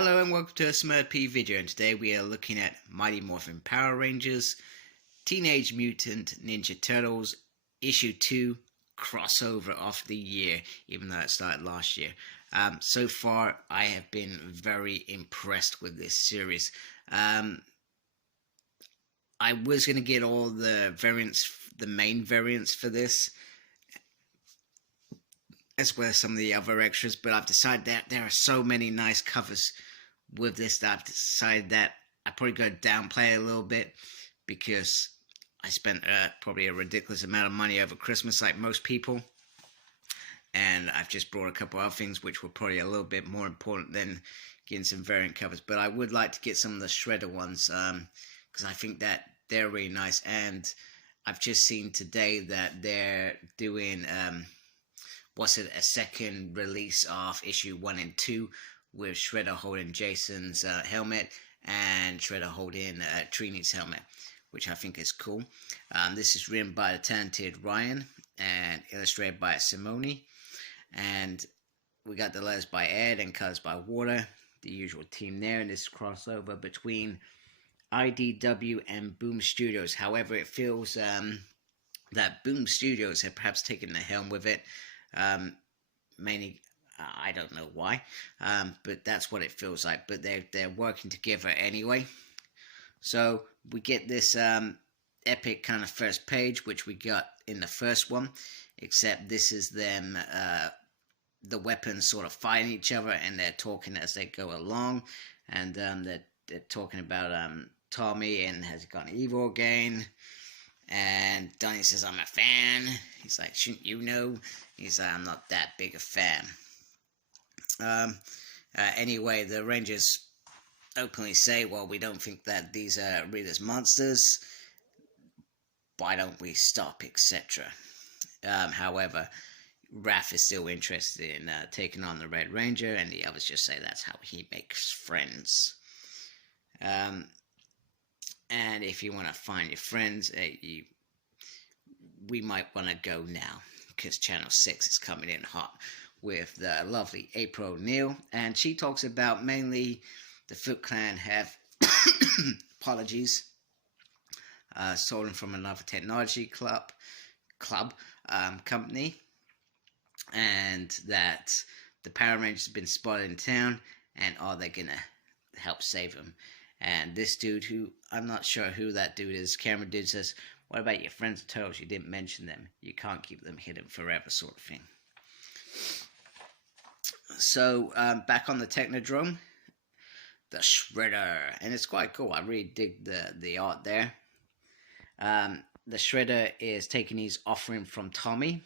Hello and welcome to a Smurf video, and today we are looking at Mighty Morphin Power Rangers Teenage Mutant Ninja Turtles Issue 2 Crossover of the year, even though it started last year. So far I have been very impressed with this series. I was going to get all the variants, the main variants for this, as well as some of the other extras, but I've decided that there are so many nice covers with this that I've decided that I probably go downplay it a little bit, because I spent probably a ridiculous amount of money over Christmas like most people, and I've just brought a couple other things which were probably a little bit more important than getting some variant covers. But I would like to get some of the Shredder ones, because I think that they're really nice, and I've just seen today that they're doing a second release of issue 1 and 2, with Shredder holding Jason's helmet and Shredder holding Trini's helmet, which I think is cool. This is written by the talented Ryan and illustrated by Simone, and we got the letters by Ed and colors by Water, the usual team there in this crossover between IDW and Boom Studios. However, it feels that Boom Studios have perhaps taken the helm with it. Mainly, I don't know why, but that's what it feels like. But they're working together anyway. So we get this epic kind of first page, which we got in the first one, except this is them, the weapons sort of fighting each other, and they're talking as they go along, and they're talking about Tommy and has gone evil again. And Donnie says, "I'm a fan." He's like, "Shouldn't you know?" He's like, "I'm not that big a fan." Anyway, the Rangers openly say, "Well, we don't think that these are Rita's monsters. Why don't we stop, etc." However, Raph is still interested in taking on the Red Ranger, and the others just say that's how he makes friends. And if you want to find your friends, we might want to go now, because Channel 6 is coming in hot with the lovely April O'Neil, and she talks about mainly the Foot Clan have, apologies, stolen from another technology company, and that the Power Rangers have been spotted in town, and are they going to help save them? And this dude, who I'm not sure who that dude is, camera dude, says, "What about your friends the Turtles? You didn't mention them. You can't keep them hidden forever," sort of thing. So back on the Technodrome, the Shredder, and it's quite cool. I really dig the art there. The Shredder is taking his offering from Tommy,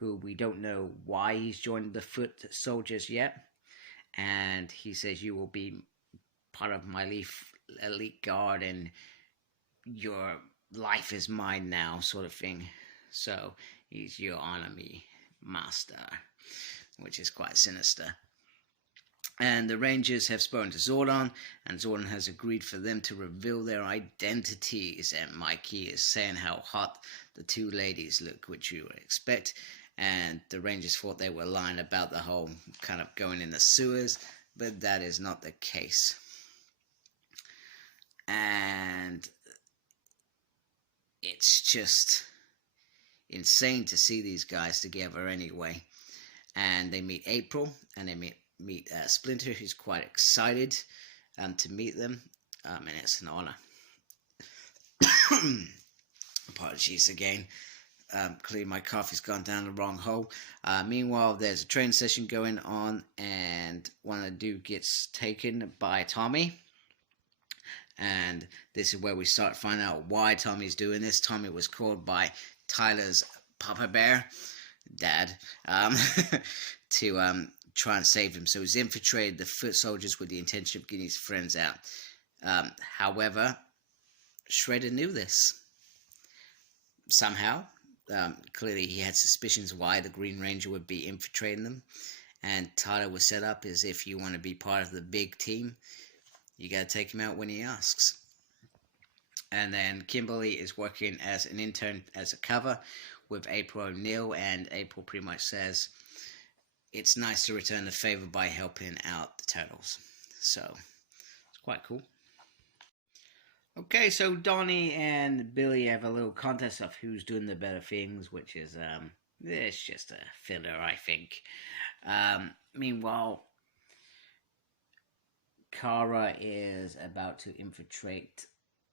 who we don't know why he's joined the Foot Soldiers yet, and he says, "You will be part of my elite guard, and your life is mine now," sort of thing. So he's your enemy master, which is quite sinister. And the Rangers have spoken to Zordon, and Zordon has agreed for them to reveal their identities, and Mikey is saying how hot the two ladies look, which you would expect. And the Rangers thought they were lying about the whole kind of going in the sewers, but that is not the case. And it's just insane to see these guys together anyway. And they meet April, and they meet Splinter, who's quite excited to meet them, and it's an honor. Apologies again. Clearly my coffee's gone down the wrong hole. Meanwhile, there's a training session going on, and one of the dudes gets taken by Tommy. And this is where we start finding out why Tommy's doing this. Tommy was called by Tyler's Papa Bear, Dad, to try and save him. So he's infiltrated the Foot Soldiers with the intention of getting his friends out. However, Shredder knew this. Somehow. Clearly he had suspicions why the Green Ranger would be infiltrating them. And Tyler was set up as, if you want to be part of the big team, you gotta take him out when he asks. And then Kimberly is working as an intern as a cover with April O'Neil, and April pretty much says it's nice to return the favor by helping out the Turtles. So it's quite cool. Okay, so Donnie and Billy have a little contest of who's doing the better things, which is it's just a filler, I think. Meanwhile, Kara is about to infiltrate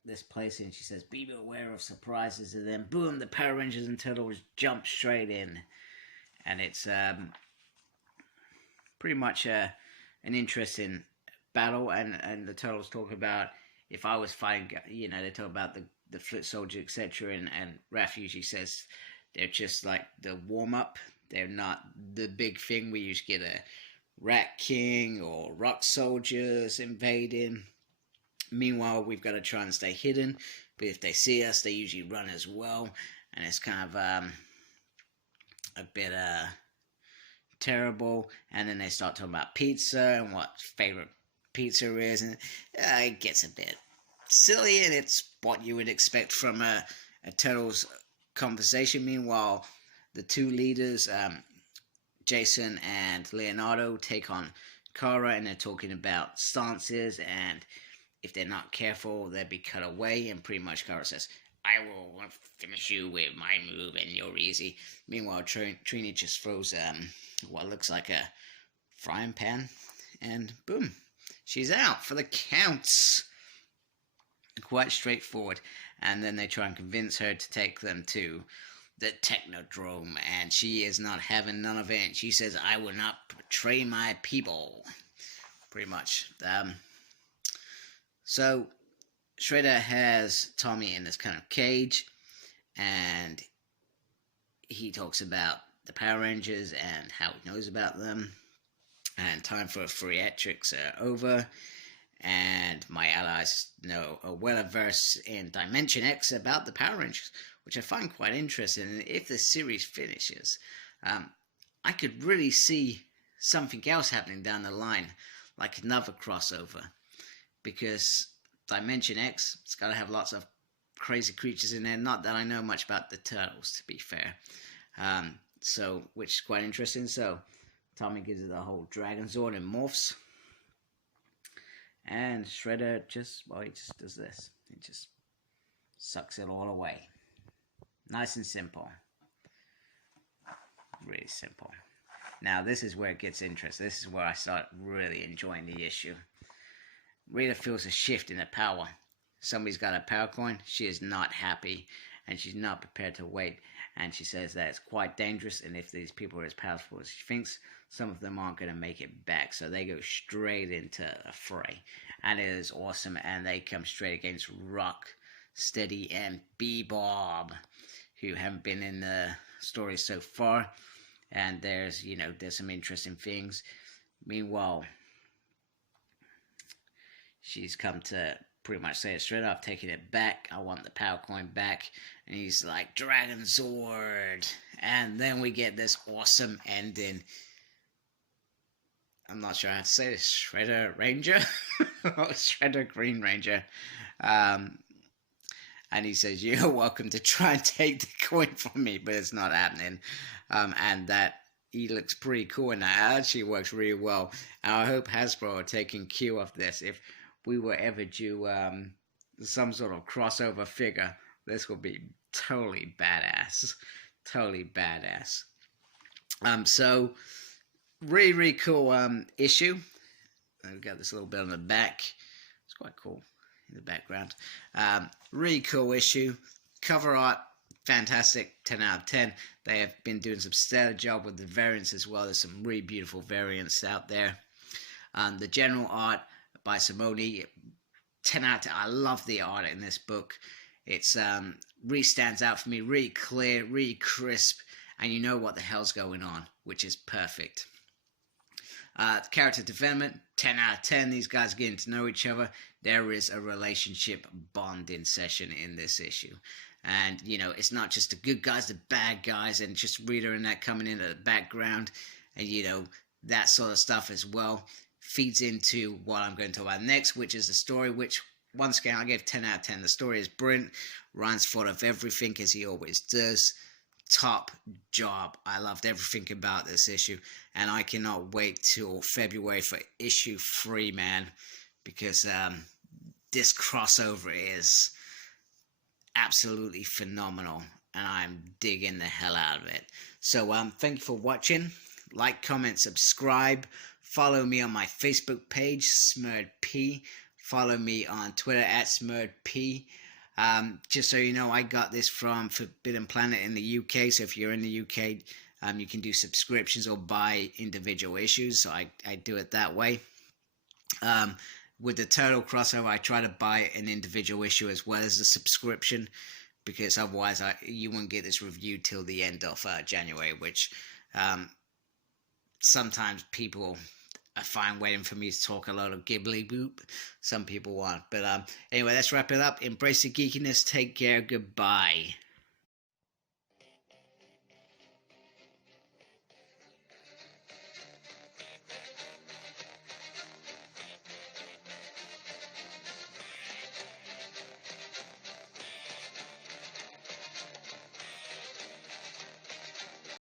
this place, and she says, "Be aware of surprises." And then, boom! The Power Rangers and Turtles jump straight in, and it's pretty much an interesting battle. And the Turtles talk about, if I was fighting, they talk about the foot soldier, etc. And Raph usually says they're just like the warm up. They're not the big thing. We usually get a Rat King or Rock Soldiers invading. Meanwhile, we've got to try and stay hidden. But if they see us, they usually run as well. And it's kind of a bit terrible. And then they start talking about pizza and what favorite pizza is. And it gets a bit silly. And it's what you would expect from a Turtles conversation. Meanwhile, the two leaders, Jason and Leonardo, take on Kara, and they're talking about stances, and if they're not careful, they'll be cut away. And pretty much Kara says, "I will finish you with my move, and you're easy." Meanwhile, Trini just throws what looks like a frying pan, and boom, she's out for the counts. Quite straightforward. And then they try and convince her to take them to the Technodrome, and she is not having none of it. And she says, "I will not betray my people." Pretty much. So Shredder has Tommy in this kind of cage, and he talks about the Power Rangers and how he knows about them. And time for theatrics are over, and my allies know are well versed in Dimension X about the Power Rangers, which I find quite interesting. And if the series finishes, I could really see something else happening down the line, like another crossover, because Dimension X, it's got to have lots of crazy creatures in there. Not that I know much about the Turtles, to be fair. So, which is quite interesting. So, Tommy gives it the whole Dragon Zord and morphs. And Shredder he just does this. He just sucks it all away. Nice and simple. Really simple. Now, this is where it gets interesting. This is where I start really enjoying the issue. Rita feels a shift in the power. Somebody's got a power coin. She is not happy, and she's not prepared to wait. And she says that it's quite dangerous, and if these people are as powerful as she thinks, some of them aren't going to make it back. So they go straight into a fray. And it is awesome, and they come straight against Rock, Steady, and Bebop, who haven't been in the story so far. And there's some interesting things. Meanwhile, she's come to pretty much say it straight up, taking it back. I want the power coin back. And he's like, Dragon Zord. And then we get this awesome ending. I'm not sure how to say this. Shredder Ranger? Shredder Green Ranger. And he says, "You're welcome to try and take the coin from me," but it's not happening. And that he looks pretty cool, and that actually works really well. And I hope Hasbro are taking cue of this. If we were ever due some sort of crossover figure, this will be totally badass. Totally badass. So, really, really cool issue. We've got this little bit on the back. It's quite cool in the background. Really cool issue. Cover art, fantastic. 10 out of 10. They have been doing some stellar job with the variants as well. There's some really beautiful variants out there. The general art by Simone, 10 out of 10. I love the art in this book. It's really stands out for me. Really clear, really crisp, and you know what the hell's going on, which is perfect. Character development, 10 out of 10. These guys getting to know each other. There is a relationship bonding session in this issue. And, it's not just the good guys, the bad guys, and just Rita and that coming into the background. And, that sort of stuff as well feeds into what I'm going to talk about next, which is the story, which, once again, I gave 10 out of 10. The story is brilliant. Ryan's thought of everything, as he always does. top job. I loved everything about this issue, and I cannot wait till February for issue 3, man, because this crossover is absolutely phenomenal, and I'm digging the hell out of it. So thank you for watching. Like, comment, subscribe. Follow me on my Facebook page, SmurredP. Follow me on Twitter at SmurredP. Just so you know, I got this from Forbidden Planet in the UK. So if you're in the UK, you can do subscriptions or buy individual issues. So I do it that way. With the Turtle crossover, I try to buy an individual issue as well as a subscription, because otherwise you won't get this review till the end of January, which sometimes people I find waiting for me to talk a lot of gibbly boop. Some people want. But anyway, let's wrap it up. Embrace the geekiness. Take care. Goodbye.